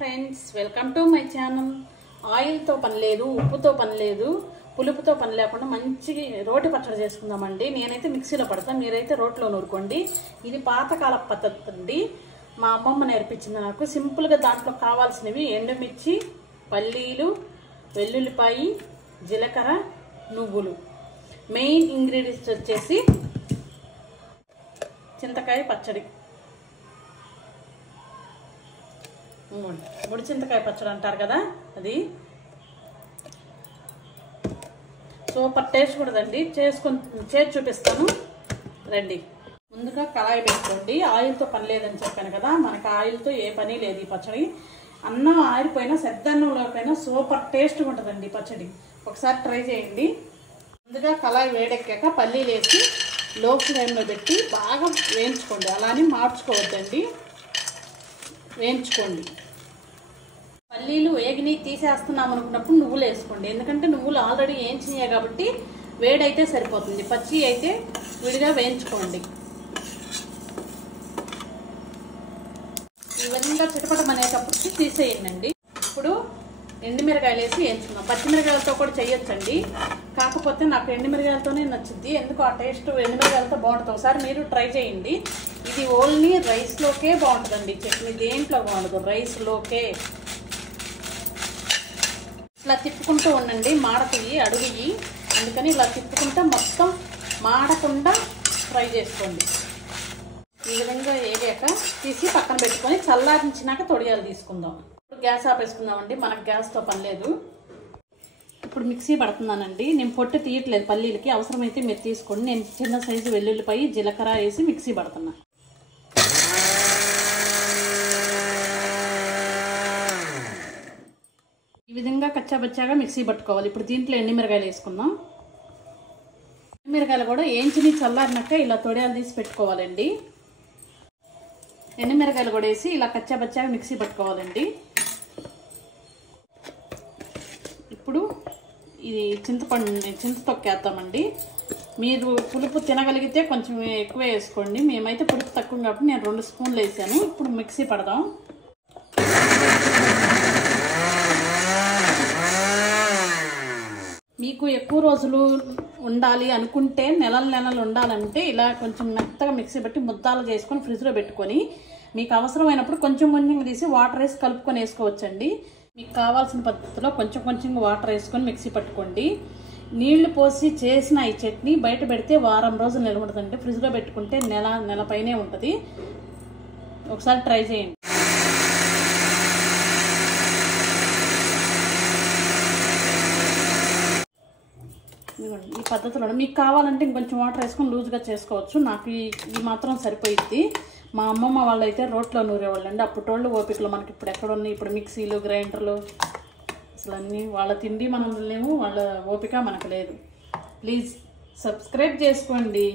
Friends, welcome to my channel. ఆయిల్తో పని లేదు, ఉప్పుతో పని లేదు, పులుపుతో పని లేకుండా మంచి రోటి పచ్చడి చేసుకుందామండి. నేనైతే మిక్సీలో పడతాను, మీరైతే రోట్లో నూరుకోండి. ఇది పాతకాల పద్ధతి అండి, మా అమ్మమ్మ నేర్పించింది నాకు. సింపుల్గా దాంట్లో కావాల్సినవి ఎండుమిర్చి, పల్లీలు, వెల్లుల్లిపాయి, జీలకర్ర, నువ్వులు. మెయిన్ ఇంగ్రీడియంట్స్ వచ్చేసి చింతకాయ పచ్చడి, ముడి చింతకాయ పచ్చడి అంటారు కదా, అది సూపర్ టేస్ట్ కూడదండి. చేసి చూపిస్తాను రండి. ముందుగా కళాయి పెట్టుకోండి. ఆయిల్తో పని లేదని చెప్పాను కదా, మనకు ఆయిల్తో ఏ పని లేదు. ఈ పచ్చడి అన్నం ఆరిపోయినా సద్దన్నంలోకైనా సూపర్ టేస్ట్గా ఉంటుందండి ఈ పచ్చడి. ఒకసారి ట్రై చేయండి. ముందుగా కళాయి వేడెక్కాక పల్లీలు వేసి లో ఫ్లేమ్లో పెట్టి బాగా వేయించుకోండి. అలానే మార్చుకోవద్దండి, వేయించుకోండి. పల్లీలు వేగిని తీసేస్తున్నాం అనుకున్నప్పుడు నువ్వులు వేసుకోండి. ఎందుకంటే నువ్వులు ఆల్రెడీ వేయించినాయి కాబట్టి వేడైతే సరిపోతుంది. పచ్చి అయితే విడిగా వేయించుకోండి. ఈ విధంగా చిటపటమనేటప్పటికి తీసేయండి. ఇప్పుడు ఎండుమిరకాయలు వేసి వేయించుకుందాం. పచ్చిమిరకాయలతో కూడా చేయొచ్చండి, కాకపోతే నాకు ఎండుమిరకాయలతోనే నచ్చుద్ది. ఎందుకు ఆ టేస్ట్ ఎండుమిరకాయలతో బాగుంటుంది. ఒకసారి మీరు ట్రై చేయండి. ఇది ఓన్లీ రైస్లోకే బాగుంటుందండి చట్నీ, దేంట్లో బాగుండదు, రైస్లోకే. ఇలా తిప్పుకుంటూ ఉండండి, మాడతాయి అడుగుయి. అందుకని ఇలా తిప్పుకుంటూ మొత్తం మాడకుండా ఫ్రై చేసుకోండి. ఈ విధంగా వేగాక తీసి పక్కన పెట్టుకొని చల్లారించినాక తొడియాలు తీసుకుందాం. ఇప్పుడు గ్యాస్ ఆపేసుకుందామండి, మనకు గ్యాస్తో పని లేదు. ఇప్పుడు మిక్సీ పడుతున్నానండి. నేను పొట్టు తీయట్లేదు పల్లీలకి, అవసరమైతే మీరు తీసుకోండి. నేను చిన్న సైజు వెల్లుల్లిపాయి, జీలకర్ర వేసి మిక్సీ పడుతున్నా. ఈ విధంగా కచ్చాబచ్చాగా మిక్సీ పట్టుకోవాలి. ఇప్పుడు దీంట్లో ఎండుమిరకాయలు వేసుకుందాం. ఎండుమిరకాయలు కూడా ఏంచిని చల్లారినాక ఇలా తొడియాలు తీసి పెట్టుకోవాలండి. ఎండుమిరకాయలు కూడా వేసి ఇలా కచ్చాబచ్చాగా మిక్సీ పట్టుకోవాలండి. ఇప్పుడు ఇది చింత తొక్కేద్దామండి. మీరు పులుపు తినగలిగితే కొంచెం ఎక్కువ వేసుకోండి. మేమైతే పులుపు తక్కువ కాబట్టి నేను 2 స్పూన్లు వేసాను. ఇప్పుడు మిక్సీ పడదాం. మీకు ఎక్కువ రోజులు ఉండాలి అనుకుంటే, నెలలు ఉండాలంటే ఇలా కొంచెం మెత్తగా మిక్సీ బట్టి ముద్దాలు చేసుకొని ఫ్రిడ్జ్లో పెట్టుకొని మీకు అవసరమైనప్పుడు కొంచెం తీసి వాటర్ వేసి కలుపుకొని వేసుకోవచ్చండి. మీకు కావాల్సిన పద్ధతిలో కొంచెం వాటర్ వేసుకొని మిక్సీ పట్టుకోండి. నీళ్లు పోసి చేసిన ఈ చట్నీ బయట పెడితే వారం రోజులు నిల్వ ఉంటుందండి. ఫ్రిడ్జ్లో పెట్టుకుంటే నెల పైనే ఉంటుంది. ఒకసారి ట్రై చేయండి. ఈ పద్ధతిలో మీకు కావాలంటే ఇంకొంచెం వాటర్ వేసుకొని లూజ్గా చేసుకోవచ్చు. నాకు ఈ మాత్రం సరిపోయిద్ది. మా అమ్మమ్మ వాళ్ళు అయితే రోట్లో నూరేవాళ్ళండి. అప్పటోళ్ళు ఓపికలు మనకి ఇప్పుడు ఎక్కడ ఉన్నాయి. ఇప్పుడు మిక్సీలు, గ్రైండర్లు, అసలు అన్నీ వాళ్ళ తిండి మనం లేము, వాళ్ళ ఓపిక మనకు లేదు. ప్లీజ్ సబ్స్క్రైబ్ చేసుకోండి.